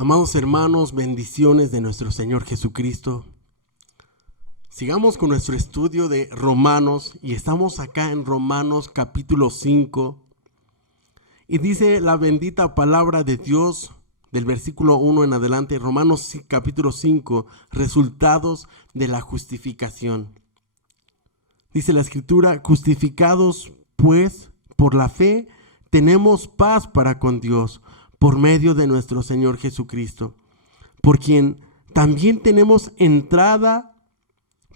Amados hermanos, bendiciones de nuestro Señor Jesucristo. Sigamos con nuestro estudio de Romanos y estamos acá en Romanos capítulo 5 y dice la bendita palabra de Dios del versículo 1 en adelante, Romanos capítulo 5, resultados de la justificación. Dice la Escritura: justificados pues por la fe tenemos paz para con Dios por medio de nuestro Señor Jesucristo, por quien también tenemos entrada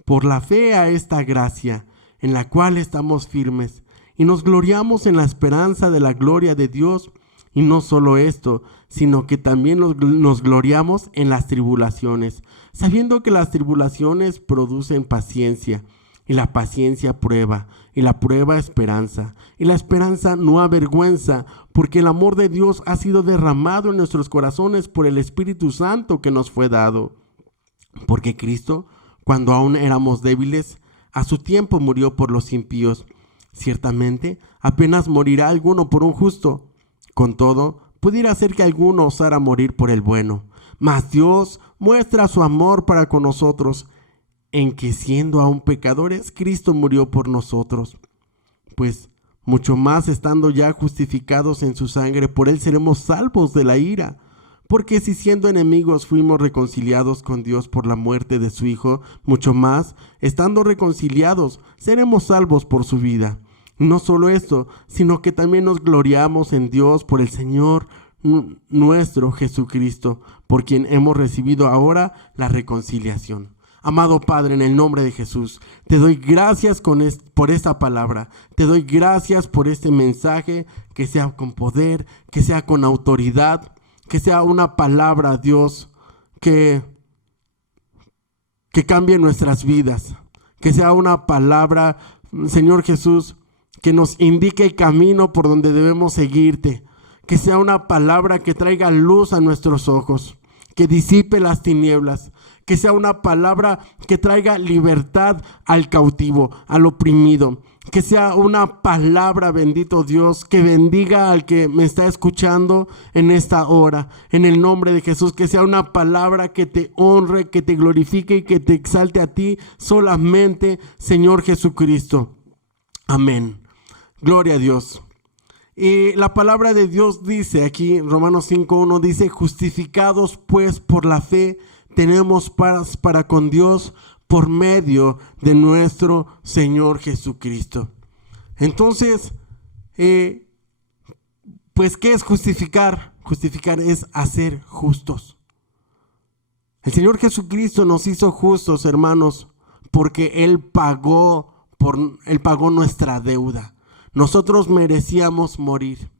por la fe a esta gracia, en la cual estamos firmes, y nos gloriamos en la esperanza de la gloria de Dios. Y no solo esto, sino que también nos gloriamos en las tribulaciones, sabiendo que las tribulaciones producen paciencia, y la paciencia prueba, y la prueba esperanza, y la esperanza no avergüenza, porque el amor de Dios ha sido derramado en nuestros corazones por el Espíritu Santo que nos fue dado. Porque Cristo, cuando aún éramos débiles, a su tiempo murió por los impíos. Ciertamente, apenas morirá alguno por un justo. Con todo, pudiera ser que alguno osara morir por el bueno. Mas Dios muestra su amor para con nosotros, en que siendo aún pecadores, Cristo murió por nosotros. Pues mucho más estando ya justificados en su sangre, por él seremos salvos de la ira. Porque si siendo enemigos fuimos reconciliados con Dios por la muerte de su Hijo, mucho más, estando reconciliados, seremos salvos por su vida. No solo esto, sino que también nos gloriamos en Dios por el Señor nuestro Jesucristo, por quien hemos recibido ahora la reconciliación. Amado Padre, en el nombre de Jesús, te doy gracias por esta palabra. Te doy gracias por este mensaje, que sea con poder, que sea con autoridad, que sea una palabra, Dios, que cambie nuestras vidas. Que sea una palabra, Señor Jesús, que nos indique el camino por donde debemos seguirte. Que sea una palabra que traiga luz a nuestros ojos, que disipe las tinieblas. Que sea una palabra que traiga libertad al cautivo, al oprimido. Que sea una palabra, bendito Dios, que bendiga al que me está escuchando en esta hora. En el nombre de Jesús, que sea una palabra que te honre, que te glorifique y que te exalte a ti solamente, Señor Jesucristo. Amén. Gloria a Dios. Y la palabra de Dios dice aquí, Romanos 5:1, dice: justificados pues por la fe, tenemos paz para con Dios por medio de nuestro Señor Jesucristo. Entonces, pues, ¿qué es justificar? Justificar es hacer justos. El Señor Jesucristo nos hizo justos, hermanos, porque Él pagó nuestra deuda. Nosotros merecíamos morir.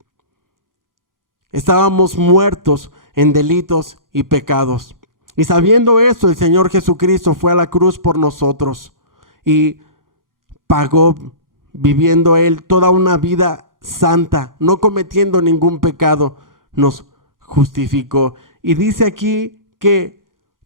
Estábamos muertos en delitos y pecados. Y sabiendo esto, el Señor Jesucristo fue a la cruz por nosotros y pagó, viviendo Él toda una vida santa, no cometiendo ningún pecado, nos justificó. Y dice aquí que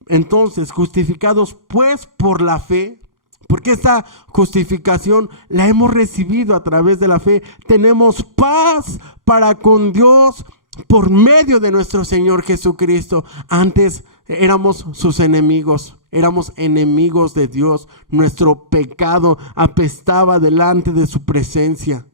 entonces, justificados pues por la fe, porque esta justificación la hemos recibido a través de la fe, tenemos paz para con Dios por medio de nuestro Señor Jesucristo. Antes éramos sus enemigos, éramos enemigos de Dios. Nuestro pecado apestaba delante de su presencia.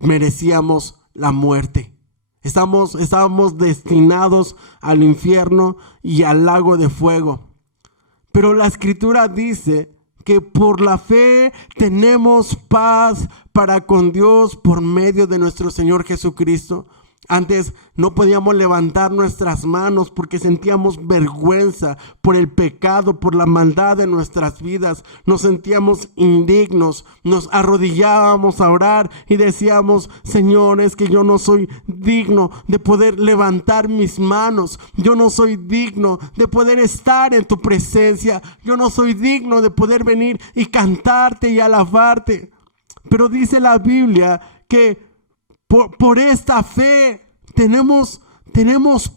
Merecíamos la muerte. Estábamos destinados al infierno y al lago de fuego. Pero la Escritura dice que por la fe tenemos paz para con Dios por medio de nuestro Señor Jesucristo. Antes no podíamos levantar nuestras manos porque sentíamos vergüenza por el pecado, por la maldad de nuestras vidas. Nos sentíamos indignos, nos arrodillábamos a orar y decíamos: Señor, es que yo no soy digno de poder levantar mis manos. Yo no soy digno de poder estar en tu presencia. Yo no soy digno de poder venir y cantarte y alabarte. Pero dice la Biblia que por esta fe tenemos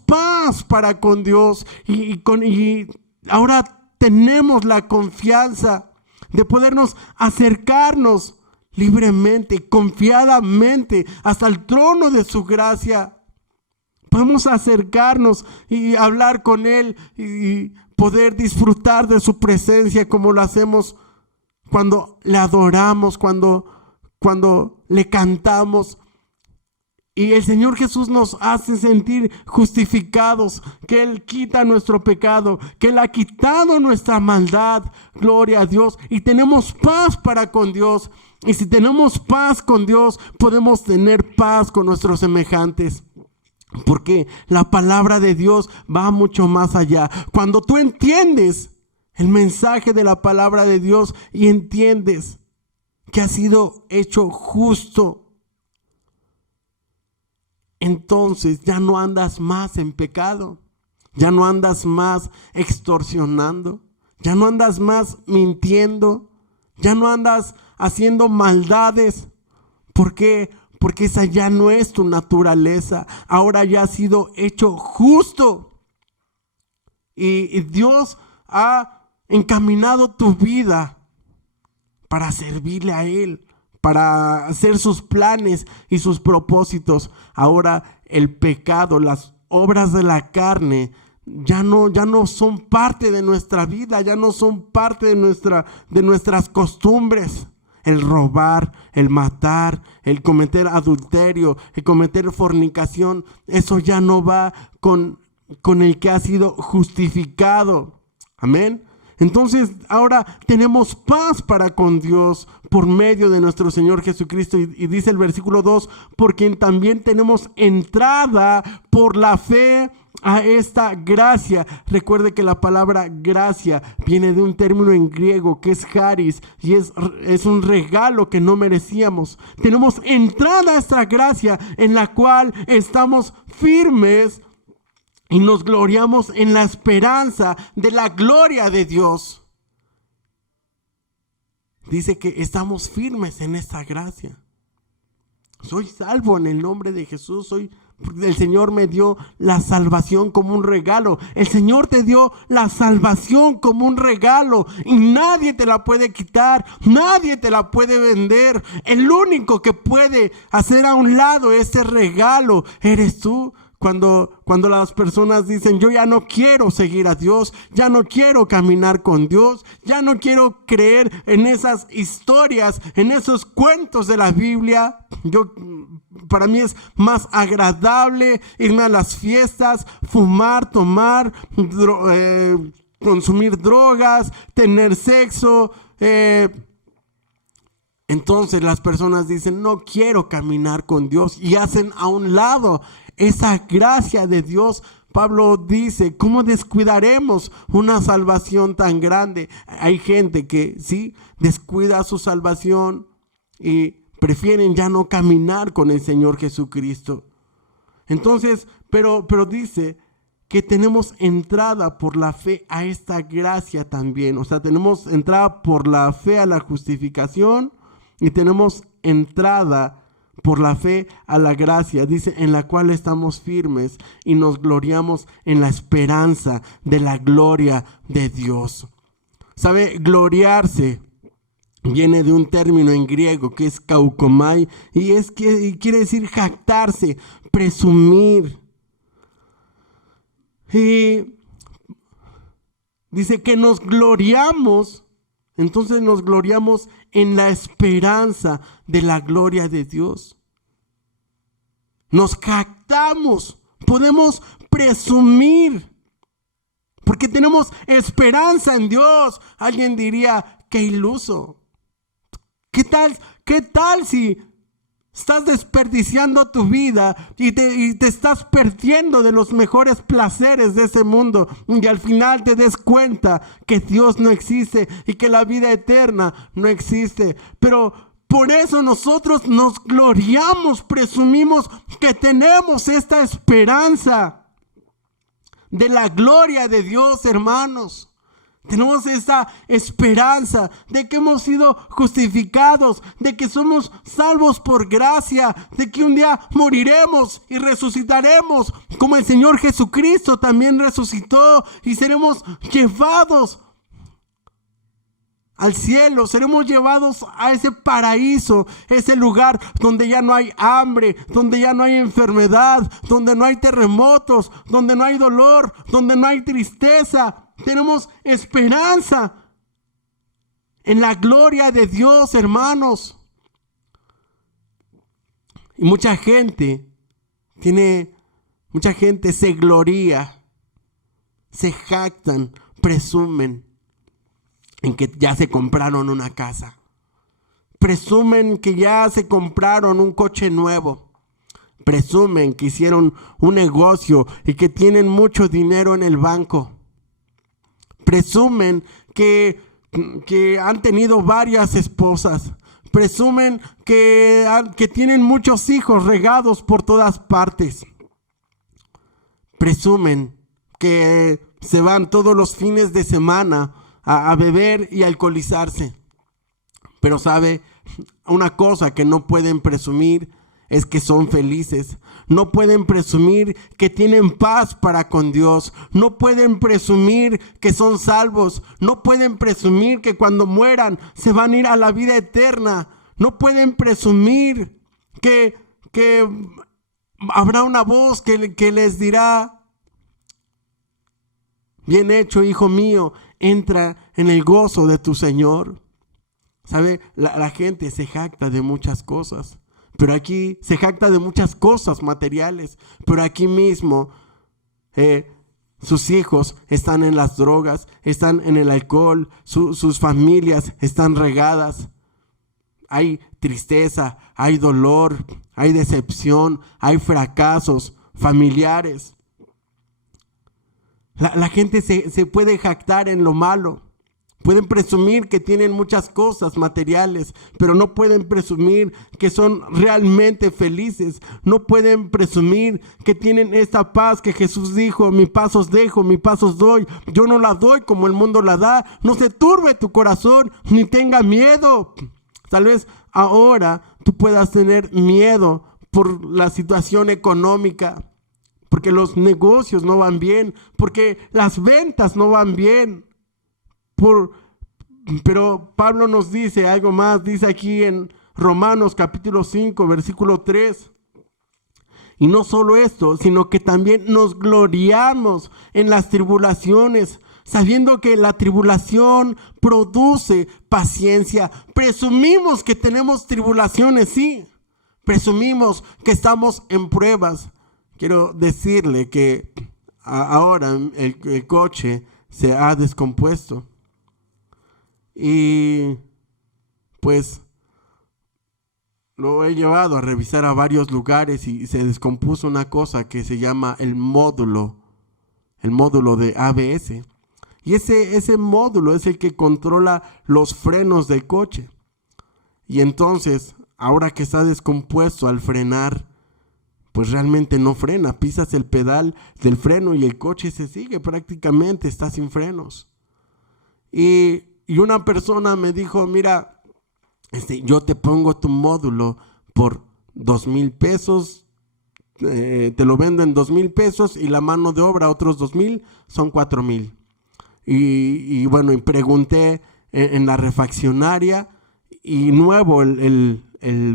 paz para con Dios y ahora tenemos la confianza de podernos acercarnos libremente, confiadamente hasta el trono de su gracia Podemos acercarnos y hablar con Él y poder disfrutar de su presencia como lo hacemos cuando le adoramos, cuando le cantamos. Y el Señor Jesús nos hace sentir justificados, que Él quita nuestro pecado, que Él ha quitado nuestra maldad. Gloria a Dios. Y tenemos paz para con Dios. Y si tenemos paz con Dios, podemos tener paz con nuestros semejantes. Porque la palabra de Dios va mucho más allá. Cuando tú entiendes el mensaje de la palabra de Dios y entiendes que has sido hecho justo, entonces ya no andas más en pecado, ya no andas más extorsionando, ya no andas más mintiendo, ya no andas haciendo maldades. ¿Por qué? Porque esa ya no es tu naturaleza. Ahora ya has sido hecho justo. Y Dios ha encaminado tu vida para servirle a Él, para hacer sus planes y sus propósitos. Ahora el pecado, las obras de la carne, ya no son parte de nuestra vida, ya no son parte de nuestras costumbres. El robar, el matar, el cometer adulterio, el cometer fornicación, eso ya no va con el que ha sido justificado. Amén. Entonces ahora tenemos paz para con Dios por medio de nuestro Señor Jesucristo. Y dice el versículo 2, por quien también tenemos entrada por la fe a esta gracia. Recuerde que la palabra gracia viene de un término en griego que es charis, y es un regalo que no merecíamos. Tenemos entrada a esta gracia en la cual estamos firmes y nos gloriamos en la esperanza de la gloria de Dios. Dice que estamos firmes en esta gracia. Soy salvo en el nombre de Jesús. El Señor me dio la salvación como un regalo. El Señor te dio la salvación como un regalo y nadie te la puede quitar, nadie te la puede vender. El único que puede hacer a un lado este regalo eres tú. Cuando las personas dicen, yo ya no quiero seguir a Dios, ya no quiero caminar con Dios, ya no quiero creer en esas historias, en esos cuentos de la Biblia. Para mí es más agradable irme a las fiestas, fumar, tomar, consumir drogas, tener sexo. Entonces las personas dicen, no quiero caminar con Dios y hacen a un lado esa gracia de Dios. Pablo dice, ¿cómo descuidaremos una salvación tan grande? Hay gente que sí descuida su salvación y prefieren ya no caminar con el Señor Jesucristo. Entonces, pero dice que tenemos entrada por la fe a esta gracia también. O sea, tenemos entrada por la fe a la justificación y tenemos entrada por la fe a la gracia, dice, en la cual estamos firmes y nos gloriamos en la esperanza de la gloria de Dios. ¿Sabe? Gloriarse viene de un término en griego que es kaukomai y quiere decir jactarse, presumir. Y dice que nos gloriamos. Entonces nos gloriamos en la esperanza de la gloria de Dios. Nos jactamos, podemos presumir, porque tenemos esperanza en Dios. Alguien diría, qué iluso. ¿Qué tal si estás desperdiciando tu vida y te estás perdiendo de los mejores placeres de ese mundo y al final te des cuenta que Dios no existe y que la vida eterna no existe? Pero por eso nosotros nos gloriamos, presumimos que tenemos esta esperanza de la gloria de Dios, hermanos. Tenemos esa esperanza de que hemos sido justificados, de que somos salvos por gracia, de que un día moriremos y resucitaremos como el Señor Jesucristo también resucitó y seremos llevados al cielo, seremos llevados a ese paraíso, ese lugar donde ya no hay hambre, donde ya no hay enfermedad, donde no hay terremotos, donde no hay dolor, donde no hay tristeza. Tenemos esperanza en la gloria de Dios, hermanos. Y mucha gente se gloría, se jactan, presumen en que ya se compraron una casa. Presumen que ya se compraron un coche nuevo. Presumen que hicieron un negocio y que tienen mucho dinero en el banco. Presumen que han tenido varias esposas. Presumen que tienen muchos hijos regados por todas partes. Presumen que se van todos los fines de semana a beber y alcoholizarse. Pero sabe, una cosa que no pueden presumir es que son felices. No pueden presumir que tienen paz para con Dios. No pueden presumir que son salvos. No pueden presumir que cuando mueran se van a ir a la vida eterna. No pueden presumir que habrá una voz que les dirá: bien hecho, hijo mío, entra en el gozo de tu Señor. ¿Sabe? La gente se jacta de muchas cosas, pero aquí se jacta de muchas cosas materiales, pero aquí mismo sus hijos están en las drogas, están en el alcohol, sus familias están regadas. Hay tristeza, hay dolor, hay decepción, hay fracasos familiares. La gente se puede jactar en lo malo. Pueden presumir que tienen muchas cosas materiales, pero no pueden presumir que son realmente felices. No pueden presumir que tienen esta paz que Jesús dijo: mi paz os dejo, mi paz os doy. Yo no la doy como el mundo la da. No se turbe tu corazón, ni tenga miedo. Tal vez ahora tú puedas tener miedo por la situación económica, porque los negocios no van bien, porque las ventas no van bien. Pero Pablo nos dice algo más, dice aquí en Romanos capítulo 5, versículo 3. Y no solo esto, sino que también nos gloriamos en las tribulaciones, sabiendo que la tribulación produce paciencia. Presumimos que tenemos tribulaciones, sí. Presumimos que estamos en pruebas. Quiero decirle que ahora el coche se ha descompuesto. Y pues lo he llevado a revisar a varios lugares y se descompuso una cosa que se llama el módulo de ABS. Y ese módulo es el que controla los frenos del coche. Y entonces, ahora que está descompuesto, al frenar, pues realmente no frena. Pisas el pedal del freno y el coche se sigue, prácticamente está sin frenos. Y una persona me dijo: mira, yo te pongo tu módulo por 2,000 pesos, te lo vendo en 2,000 pesos y la mano de obra otros 2,000, son 4,000. Y bueno, y pregunté en la refaccionaria y nuevo el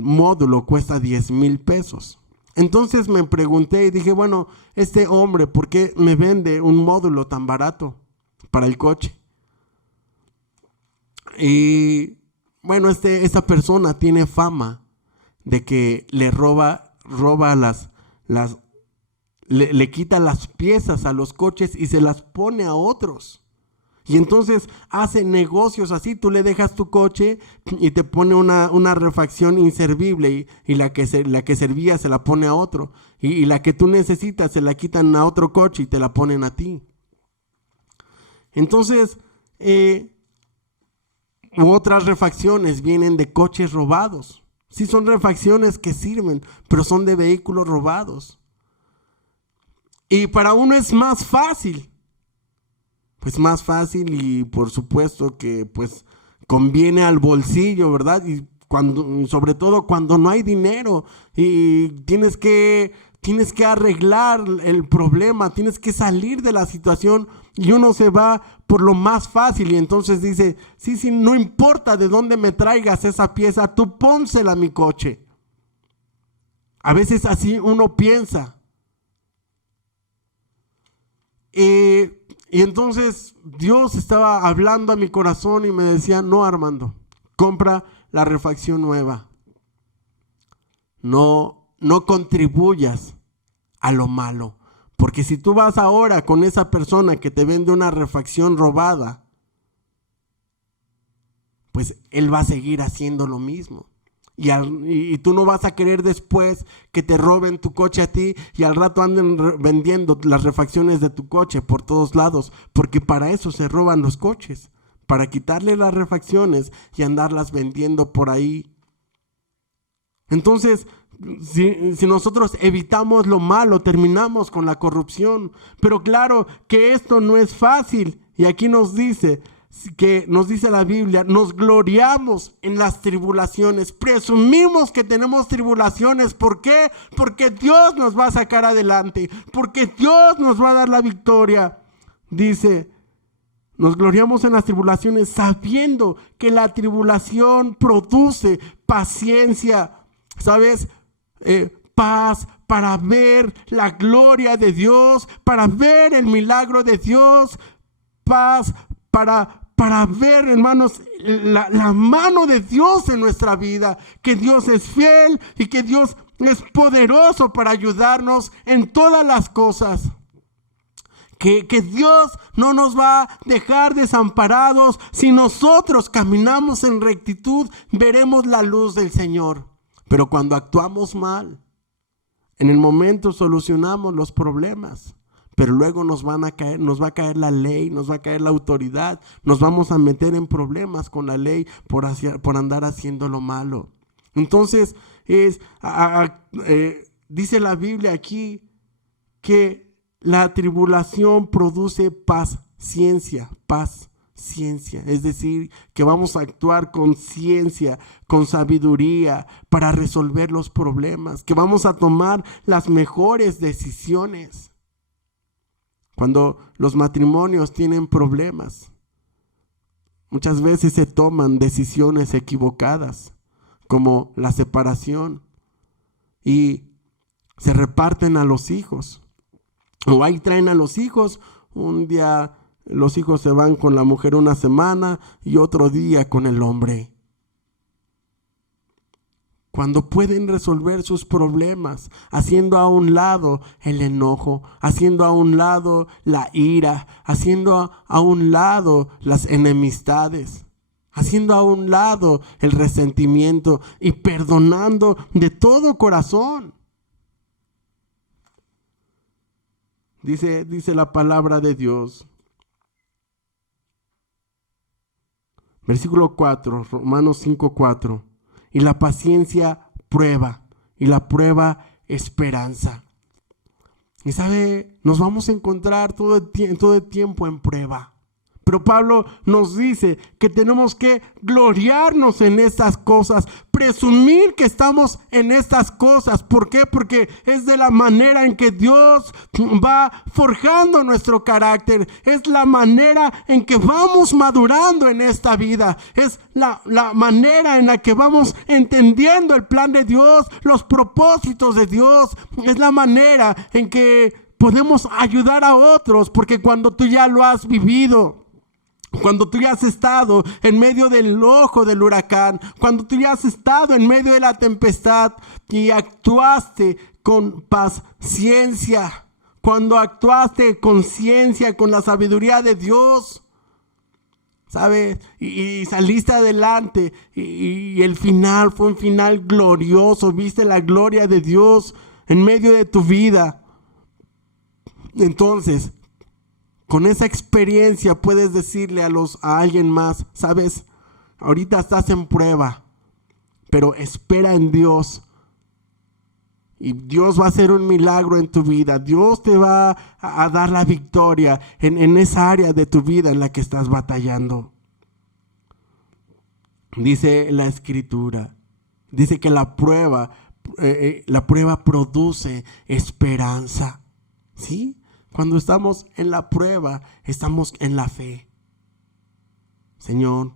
módulo cuesta 10,000 pesos. Entonces me pregunté y dije: bueno, este hombre, ¿por qué me vende un módulo tan barato para el coche? Y bueno, esta persona tiene fama de que le roba le quita las piezas a los coches y se las pone a otros. Y entonces hace negocios así. Tú le dejas tu coche y te pone una refacción inservible y la que servía se la pone a otro. Y la que tú necesitas se la quitan a otro coche y te la ponen a ti. Entonces, otras refacciones vienen de coches robados. Sí, son refacciones que sirven, pero son de vehículos robados. Y para uno es más fácil. Pues más fácil y por supuesto que pues conviene al bolsillo, ¿verdad? Y sobre todo cuando no hay dinero y tienes que arreglar el problema, tienes que salir de la situación, y uno se va por lo más fácil y entonces dice, sí, no importa de dónde me traigas esa pieza, tú pónsela a mi coche. A veces así uno piensa. Y entonces Dios estaba hablando a mi corazón y me decía, no, Armando, compra la refacción nueva. No contribuyas a lo malo. Porque si tú vas ahora con esa persona que te vende una refacción robada, pues él va a seguir haciendo lo mismo. Y tú no vas a querer después que te roben tu coche a ti y al rato anden vendiendo las refacciones de tu coche por todos lados, porque para eso se roban los coches, para quitarle las refacciones y andarlas vendiendo por ahí. Entonces, si nosotros evitamos lo malo, terminamos con la corrupción. Pero claro que esto no es fácil. Y aquí nos dice la Biblia, nos gloriamos en las tribulaciones, presumimos que tenemos tribulaciones. ¿Por qué? Porque Dios nos va a sacar adelante, porque Dios nos va a dar la victoria. Dice, nos gloriamos en las tribulaciones sabiendo que la tribulación produce paciencia, ¿sabes? Paz, para ver la gloria de Dios, para ver el milagro de Dios, paz, para ver, hermanos, la mano de Dios en nuestra vida, que Dios es fiel y que Dios es poderoso para ayudarnos en todas las cosas. Que Dios no nos va a dejar desamparados. Si nosotros caminamos en rectitud, veremos la luz del Señor. Pero cuando actuamos mal, en el momento solucionamos los problemas, pero luego nos va a caer la ley, nos va a caer la autoridad, nos vamos a meter en problemas con la ley por andar haciendo lo malo. Entonces, dice la Biblia aquí que la tribulación produce paciencia, es decir, que vamos a actuar con ciencia, con sabiduría para resolver los problemas, que vamos a tomar las mejores decisiones. Cuando los matrimonios tienen problemas, muchas veces se toman decisiones equivocadas, como la separación, y se reparten a los hijos, o ahí traen a los hijos. Un día los hijos se van con la mujer una semana y otro día con el hombre. Cuando pueden resolver sus problemas, haciendo a un lado el enojo, haciendo a un lado la ira, haciendo a un lado las enemistades, haciendo a un lado el resentimiento y perdonando de todo corazón. Dice la palabra de Dios. Versículo 4, Romanos 5:4. Y la paciencia prueba, y la prueba esperanza. Y sabe, nos vamos a encontrar todo el tiempo en prueba. Pero Pablo nos dice que tenemos que gloriarnos en estas cosas, presumir que estamos en estas cosas. ¿Por qué? Porque es de la manera en que Dios va forjando nuestro carácter. Es la manera en que vamos madurando en esta vida. Es la manera en la que vamos entendiendo el plan de Dios, los propósitos de Dios. Es la manera en que podemos ayudar a otros, porque cuando tú ya lo has vivido, cuando tú ya has estado en medio del ojo del huracán, cuando tú ya has estado en medio de la tempestad y actuaste con paciencia, cuando actuaste con ciencia, con la sabiduría de Dios, ¿sabes? Y saliste adelante y el final fue un final glorioso, viste la gloria de Dios en medio de tu vida. Entonces, con esa experiencia puedes decirle a alguien más, ¿sabes? Ahorita estás en prueba, pero espera en Dios. Y Dios va a hacer un milagro en tu vida. Dios te va a dar la victoria en esa área de tu vida en la que estás batallando. Dice la Escritura, dice que la prueba produce esperanza. ¿Sí? Cuando estamos en la prueba, estamos en la fe. Señor,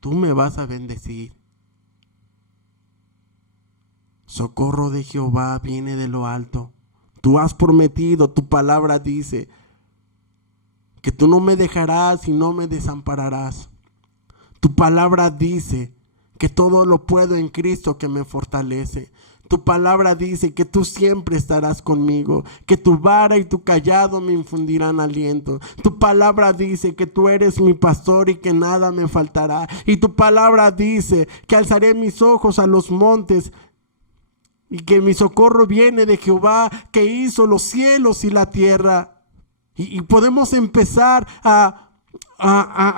tú me vas a bendecir. Socorro de Jehová viene de lo alto. Tú has prometido, tu palabra dice que tú no me dejarás y no me desampararás. Tu palabra dice que todo lo puedo en Cristo que me fortalece. Tu palabra dice que tú siempre estarás conmigo, que tu vara y tu cayado me infundirán aliento. Tu palabra dice que tú eres mi pastor y que nada me faltará. Y tu palabra dice que alzaré mis ojos a los montes y que mi socorro viene de Jehová, que hizo los cielos y la tierra. Y podemos empezar a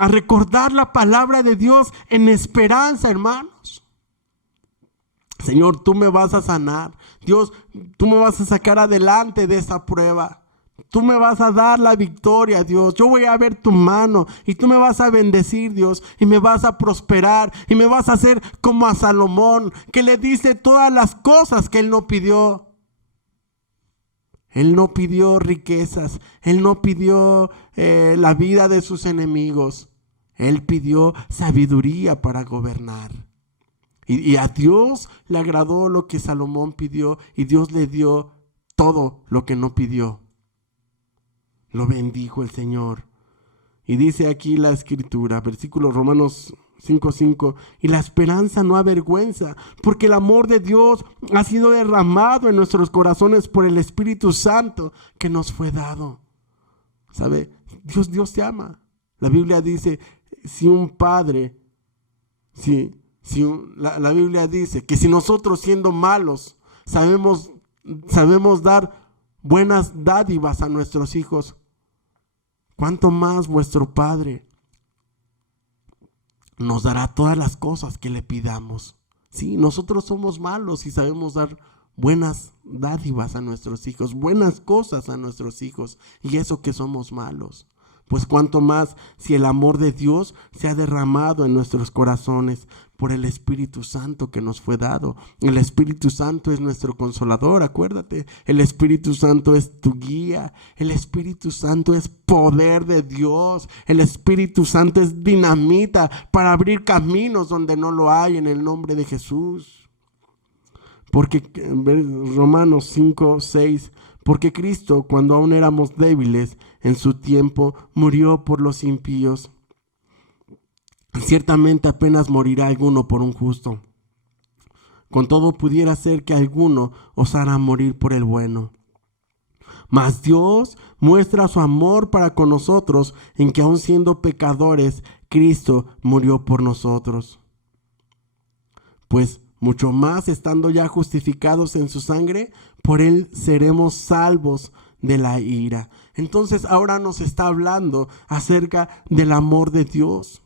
recordar la palabra de Dios en esperanza, hermanos. Señor, tú me vas a sanar. Dios, tú me vas a sacar adelante de esa prueba. Tú me vas a dar la victoria, Dios. Yo voy a ver tu mano y tú me vas a bendecir, Dios, y me vas a prosperar y me vas a hacer como a Salomón, que le dice todas las cosas que él no pidió. Él no pidió riquezas, él no pidió la vida de sus enemigos. Él pidió sabiduría para gobernar. Y a Dios le agradó lo que Salomón pidió y Dios le dio todo lo que no pidió. Lo bendijo el Señor. Y dice aquí la escritura, versículo Romanos 5:5, y la esperanza no avergüenza, porque el amor de Dios ha sido derramado en nuestros corazones por el Espíritu Santo que nos fue dado. ¿Sabe? Dios te ama. La Biblia dice, si un padre, la Biblia dice que si nosotros siendo malos sabemos dar buenas dádivas a nuestros hijos, ¿cuánto más vuestro Padre nos dará todas las cosas que le pidamos? Sí, nosotros somos malos y sabemos dar buenas dádivas a nuestros hijos, buenas cosas a nuestros hijos, y eso que somos malos. Pues cuánto más si el amor de Dios se ha derramado en nuestros corazones por el Espíritu Santo que nos fue dado. El Espíritu Santo es nuestro consolador, acuérdate. El Espíritu Santo es tu guía. El Espíritu Santo es poder de Dios. El Espíritu Santo es dinamita para abrir caminos donde no lo hay, en el nombre de Jesús. Porque Romanos 5:6, porque Cristo, cuando aún éramos débiles, en su tiempo murió por los impíos. Ciertamente apenas morirá alguno por un justo. Con todo pudiera ser que alguno osara morir por el bueno. Mas Dios muestra su amor para con nosotros en que aun siendo pecadores, Cristo murió por nosotros. Pues mucho más estando ya justificados en su sangre, por él seremos salvos de la ira. Entonces ahora nos está hablando acerca del amor de Dios.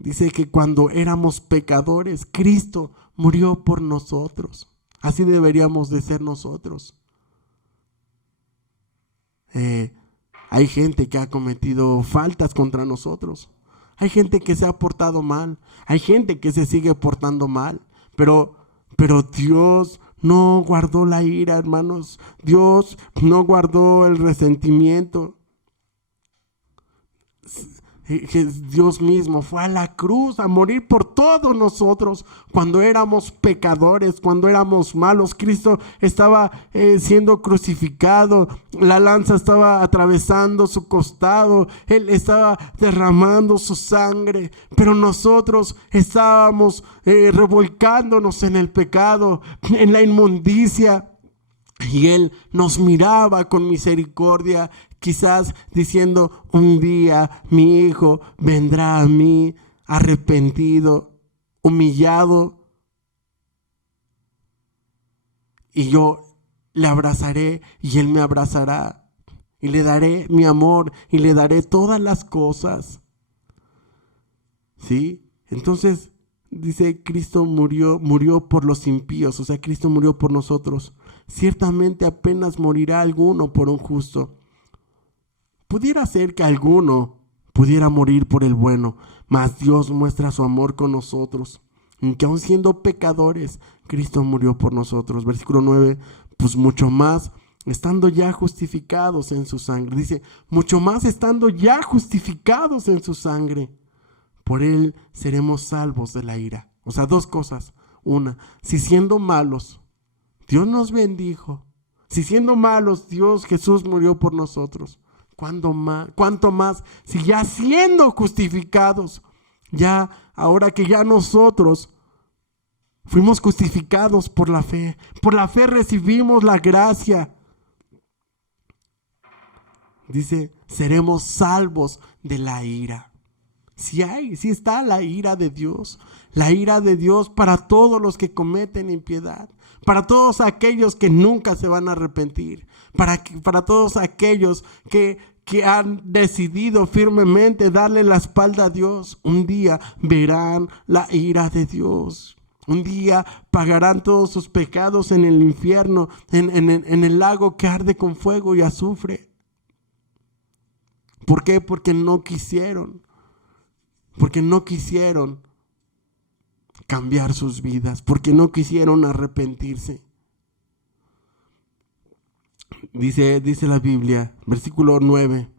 Dice que cuando éramos pecadores, Cristo murió por nosotros. Así deberíamos de ser nosotros. Hay gente que ha cometido faltas contra nosotros. Hay gente que se ha portado mal. Hay gente que se sigue portando mal. Pero Dios no guardó la ira, hermanos. Dios no guardó el resentimiento. Dios mismo fue a la cruz a morir por todos nosotros cuando éramos pecadores, cuando éramos malos. Cristo estaba siendo crucificado, la lanza estaba atravesando su costado, Él estaba derramando su sangre, pero nosotros estábamos revolcándonos en el pecado, en la inmundicia. Y Él nos miraba con misericordia, quizás diciendo, un día mi hijo vendrá a mí arrepentido, humillado, y yo le abrazaré y Él me abrazará, y le daré mi amor y le daré todas las cosas. ¿Sí? Entonces dice, Cristo murió por los impíos, o sea, Cristo murió por nosotros. Ciertamente apenas morirá alguno por un justo. Pudiera ser que alguno pudiera morir por el bueno, mas Dios muestra su amor con nosotros, en que aun siendo pecadores, Cristo murió por nosotros. Versículo 9, pues mucho más, estando ya justificados en su sangre. Dice, mucho más estando ya justificados en su sangre, por él seremos salvos de la ira. O sea, dos cosas. Una, si siendo malos, Dios nos bendijo. Si siendo malos, Jesús murió por nosotros. ¿Cuánto más? Si ya siendo justificados, ya ahora que ya nosotros fuimos justificados por la fe recibimos la gracia. Dice, seremos salvos de la ira. Si está la ira de Dios para todos los que cometen impiedad, para todos aquellos que nunca se van a arrepentir, para todos aquellos que han decidido firmemente darle la espalda a Dios. Un día verán la ira de Dios. Un día pagarán todos sus pecados en el infierno, en el lago que arde con fuego y azufre. ¿Por qué? Porque no quisieron cambiar sus vidas, porque no quisieron arrepentirse. Dice la Biblia, versículo 9,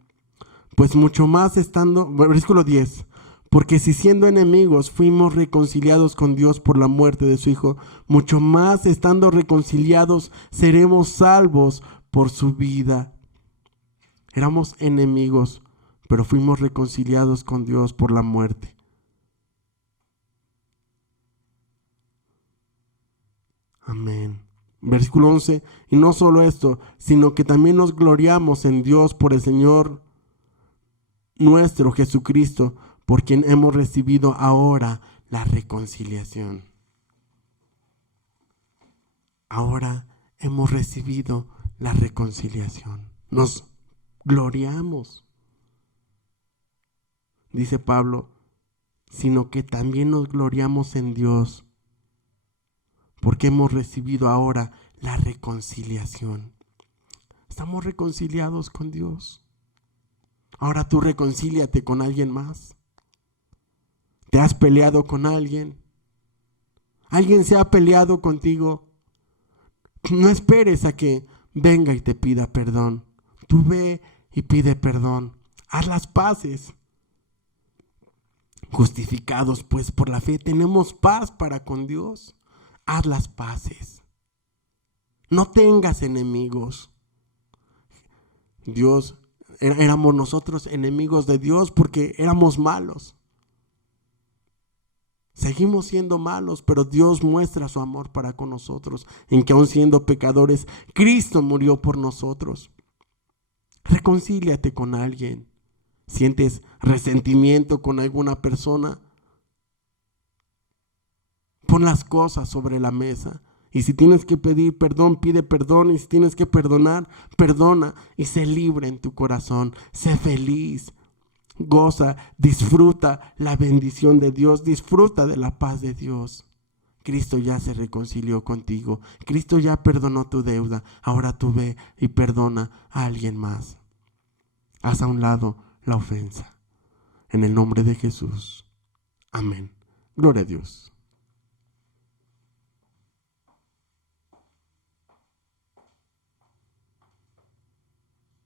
pues mucho más versículo 10, porque si siendo enemigos fuimos reconciliados con Dios por la muerte de su Hijo, mucho más estando reconciliados seremos salvos por su vida. Éramos enemigos, pero fuimos reconciliados con Dios por la muerte. Amén. Versículo 11, y no solo esto, sino que también nos gloriamos en Dios por el Señor nuestro Jesucristo, por quien hemos recibido ahora la reconciliación. Ahora hemos recibido la reconciliación. Nos gloriamos. Dice Pablo, sino que también nos gloriamos en Dios, porque hemos recibido ahora la reconciliación. Estamos reconciliados con Dios. Ahora tú reconcíliate con alguien más. ¿Te has peleado con alguien? ¿Alguien se ha peleado contigo? No esperes a que venga y te pida perdón. Tú ve y pide perdón. Haz las paces. Justificados pues por la fe, tenemos paz para con Dios. Haz las paces. No tengas enemigos. Éramos nosotros enemigos de Dios porque éramos malos. Seguimos siendo malos, pero Dios muestra su amor para con nosotros, en que aun siendo pecadores, Cristo murió por nosotros. Reconcíliate con alguien. ¿Sientes resentimiento con alguna persona? Pon las cosas sobre la mesa. Y si tienes que pedir perdón, pide perdón. Y si tienes que perdonar, perdona. Y sé libre en tu corazón. Sé feliz. Goza, disfruta la bendición de Dios. Disfruta de la paz de Dios. Cristo ya se reconcilió contigo. Cristo ya perdonó tu deuda. Ahora tú ve y perdona a alguien más. Haz a un lado la ofensa. En el nombre de Jesús. Amén. Gloria a Dios.